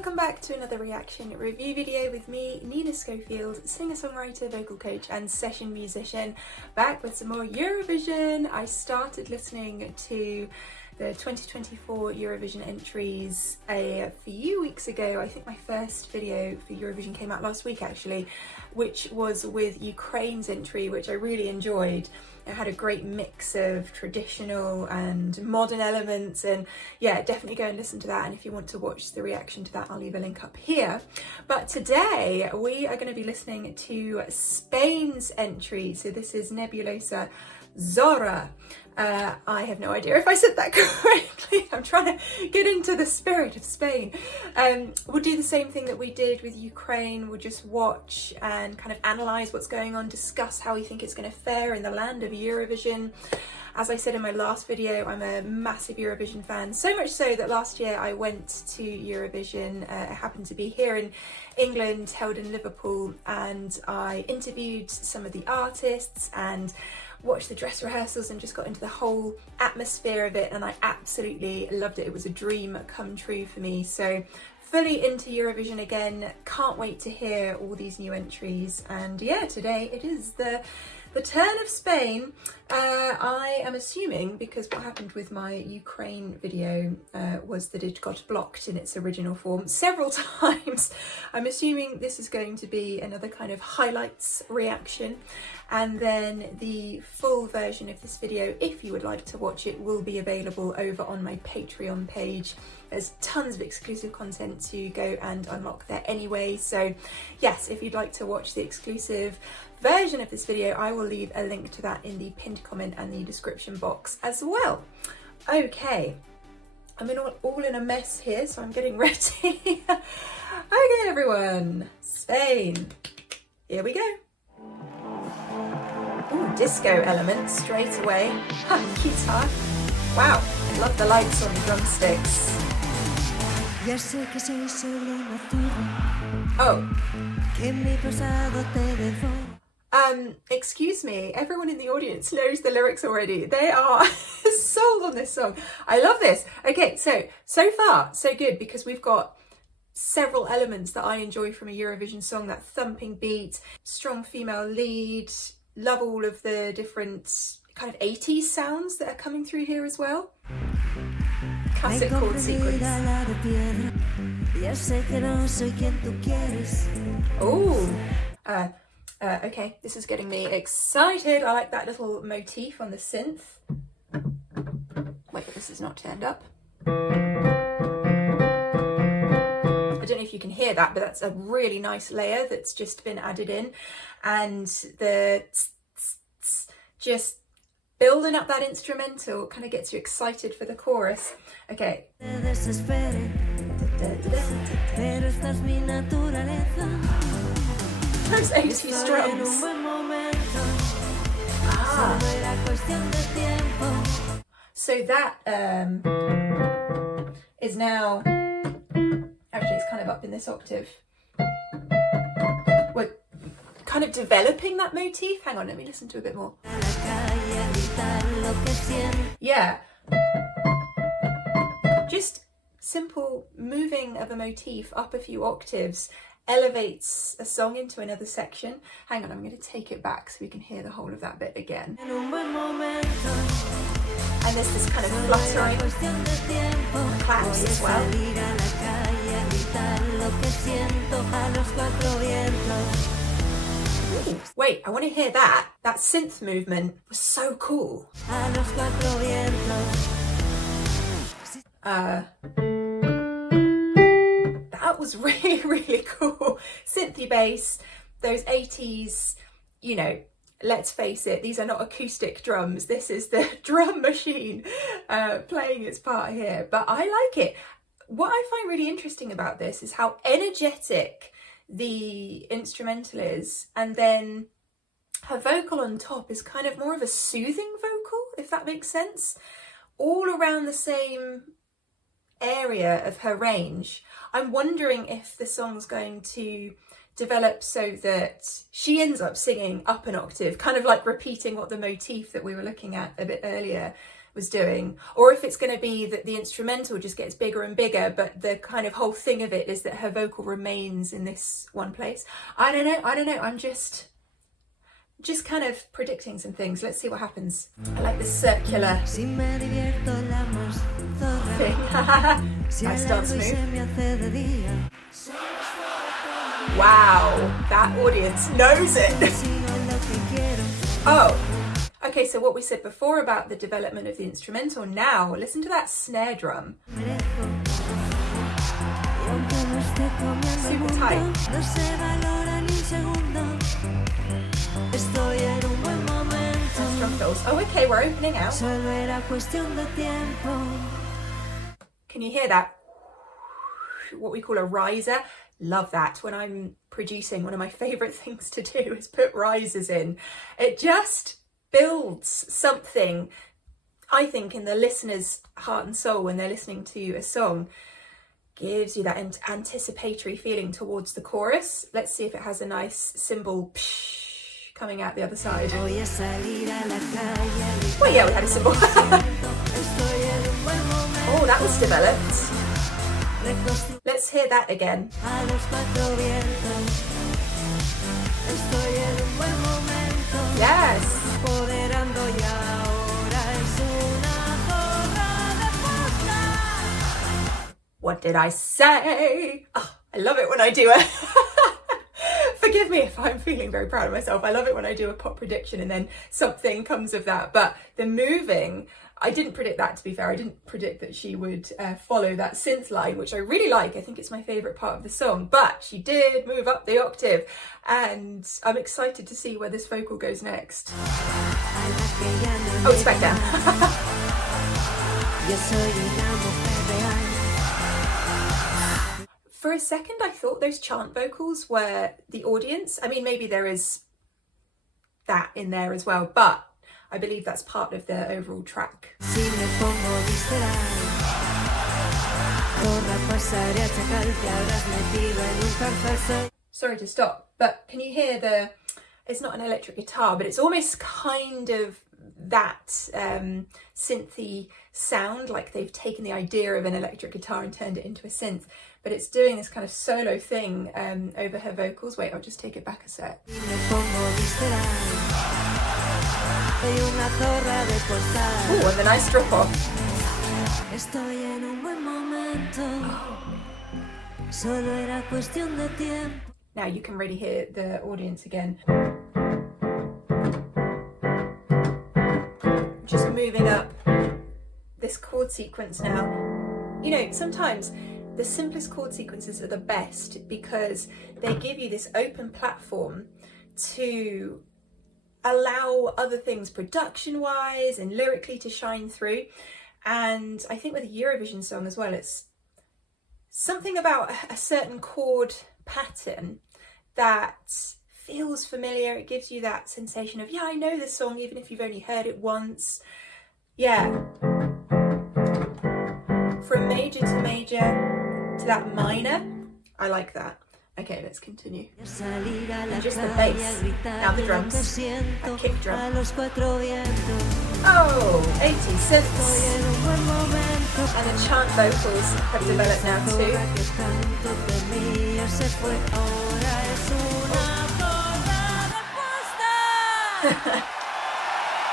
welcome back to another reaction review video with me, Nina Schofield, singer-songwriter, vocal coach and session musician, back with some more Eurovision. I started listening to the 2024 Eurovision entries a few weeks ago. I think my first video for Eurovision came out last week actually, which was with Ukraine's entry, which I really enjoyed. It had a great mix of traditional and modern elements, and yeah, definitely go and listen to that. And if you want to watch the reaction to that, I'll leave a link up here. But today we are going to be listening to Spain's entry. So this is Nebulossa, ZORRA. I have no idea if I said that correctly. I'm trying to get into the spirit of Spain. We'll do the same thing that we did with Ukraine. We'll just watch and kind of analyse what's going on, discuss how we think it's going to fare in the land of Eurovision. As I said in my last video, I'm a massive Eurovision fan, so much so that last year I went to Eurovision. It happened to be here in England, held in Liverpool, and I interviewed some of the artists and watched the dress rehearsals and just got into the whole atmosphere of it, and I absolutely loved it. It was a dream come true for me. So fully into Eurovision again, can't wait to hear all these new entries. And yeah, today it is the turn of Spain. I am assuming, because what happened with my Ukraine video was that it got blocked in its original form several times. I'm assuming this is going to be another kind of highlights reaction, and then the full version of this video, if you would like to watch it, will be available over on my Patreon page. There's tons of exclusive content to go and unlock there anyway. So yes, if you'd like to watch the exclusive version of this video, I will leave a link to that in the pinned comment and the description box as well. Okay, I'm all in a mess here, so I'm getting ready. Okay everyone, Spain, here we go. Ooh, disco elements straight away. Guitar. Wow, love the lights on the drumsticks. Oh. Excuse me, everyone in the audience knows the lyrics already. They are sold on this song. I love this. Okay, so far so good, because we've got several elements that I enjoy from a Eurovision song. That thumping beat, strong female lead, love all of the different kind of 80s sounds that are coming through here as well. Classic chord sequence. Oh, okay, this is getting me excited. I like that little motif on the synth. Wait, this is not turned up. I don't know if you can hear that, but that's a really nice layer that's just been added in, and the just building up that instrumental kind of gets you excited for the chorus. Okay. Those 80s drums. Ah. So that is now, actually it's kind of up in this octave. We're kind of developing that motif. Hang on, let me listen to a bit more. Yeah. Just simple moving of a motif up a few octaves elevates a song into another section. Hang on, I'm going to take it back so we can hear the whole of that bit again. And there's this kind of fluttering claps as well. Ooh, wait, I want to hear that. That synth movement was so cool. That was really, really cool. Synthy bass, those 80s, you know, let's face it, these are not acoustic drums. This is the drum machine playing its part here, but I like it. What I find really interesting about this is how energetic the instrumental is, and then her vocal on top is kind of more of a soothing vocal, if that makes sense, all around the same area of her range. I'm wondering if the song's going to develop so that she ends up singing up an octave, kind of like repeating what the motif that we were looking at a bit earlier was doing, or if it's going to be that the instrumental just gets bigger and bigger, but the kind of whole thing of it is that her vocal remains in this one place. I don't know. I'm just kind of predicting some things. Let's see what happens. I like this circular thing. Nice dance move. Wow, that audience knows it. Oh, okay, so what we said before about the development of the instrumental, now listen to that snare drum. Super tight. Drum fills. Oh, okay, we're opening out. Can you hear that? What we call a riser. Love that. When I'm producing, one of my favourite things to do is put risers in. It just builds something, I think, in the listener's heart and soul when they're listening to a song. Gives you that anticipatory feeling towards the chorus. Let's see if it has a nice cymbal coming out the other side. Well, yeah, we had a cymbal. Oh, that was developed. Let's hear that again. Yes. What did I say? Oh, I love it when I do it. Forgive me if I'm feeling very proud of myself. I love it when I do a pop prediction and then something comes of that. But the moving, I didn't predict that, to be fair. I didn't predict that she would follow that synth line, which I really like. I think it's my favourite part of the song. But she did move up the octave, and I'm excited to see where this vocal goes next. Oh, it's back down. For a second, I thought those chant vocals were the audience. I mean, maybe there is that in there as well, but I believe that's part of the overall track. Sorry to stop, but can you hear it's not an electric guitar, but it's almost kind of that synthy sound, like they've taken the idea of an electric guitar and turned it into a synth, but it's doing this kind of solo thing over her vocals. Wait, I'll just take it back a sec. Oh, and the nice drop off. Now you can really hear the audience again. Just moving up this chord sequence now. You know, sometimes the simplest chord sequences are the best because they give you this open platform to allow other things production-wise and lyrically to shine through. And I think with a Eurovision song as well, it's something about a certain chord pattern that feels familiar. It gives you that sensation of, yeah, I know this song, even if you've only heard it once. Yeah. From major to major to that minor, I like that. Okay, let's continue. And just the bass. Now the drums. A kick drum. Oh, 80 synths. And the chant vocals have developed now too.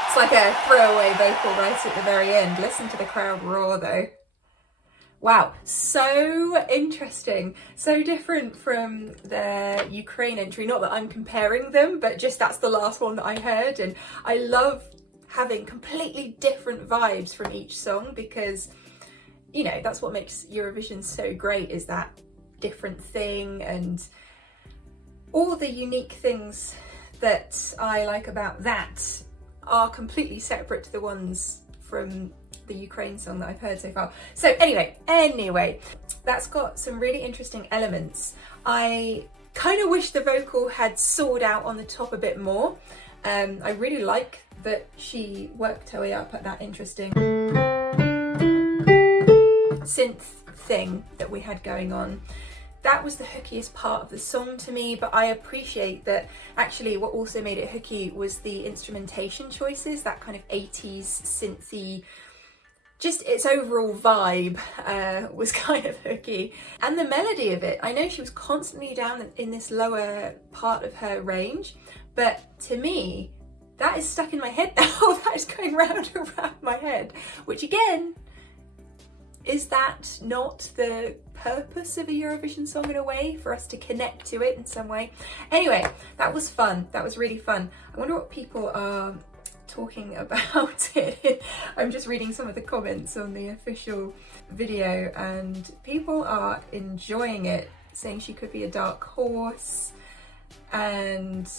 It's like a throwaway vocal right at the very end. Listen to the crowd roar though. Wow, so interesting, so different from the Ukraine entry. Not that I'm comparing them, but just that's the last one that I heard, and I love having completely different vibes from each song because, you know, that's what makes Eurovision so great, is that different thing and all the unique things that I like about that are completely separate to the ones from the Ukraine song that I've heard so far. So anyway, that's got some really interesting elements. I kind of wish the vocal had soared out on the top a bit more. I really like that she worked her way up at that interesting synth thing that we had going on. That was the hookiest part of the song to me, but I appreciate that actually what also made it hooky was the instrumentation choices, that kind of 80s synthy just its overall vibe was kind of hooky. And the melody of it, I know she was constantly down in this lower part of her range, but to me, that is stuck in my head now. That is going round and round my head, which again, is that not the purpose of a Eurovision song in a way, for us to connect to it in some way? Anyway, that was fun. That was really fun. I wonder what people are talking about it. I'm just reading some of the comments on the official video and people are enjoying it, saying she could be a dark horse, and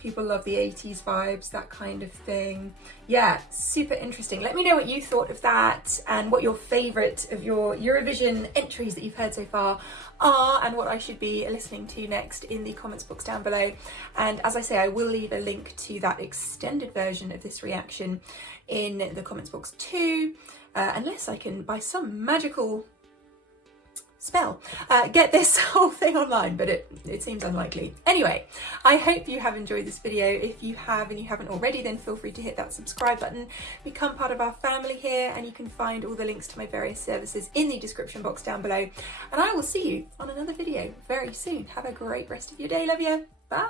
people love the 80s vibes, that kind of thing. Yeah, super interesting. Let me know what you thought of that and what your favourite of your Eurovision entries that you've heard so far are, and what I should be listening to next in the comments box down below. And as I say, I will leave a link to that extended version of this reaction in the comments box too, unless I can, by some magical spell, get this whole thing online, but it seems unlikely. Anyway, I hope you have enjoyed this video. If you have and you haven't already, then feel free to hit that subscribe button, become part of our family here, and you can find all the links to my various services in the description box down below. And I will see you on another video very soon. Have a great rest of your day. Love you. Bye.